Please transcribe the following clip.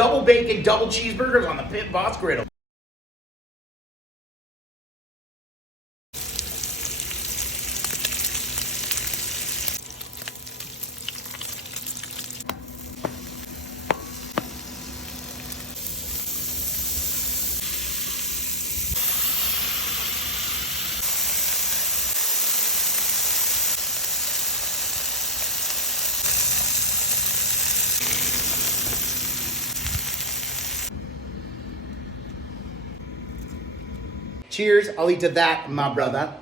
double bacon, double cheeseburgers on the Pit Boss griddle. Cheers, I'll eat to that, my brother.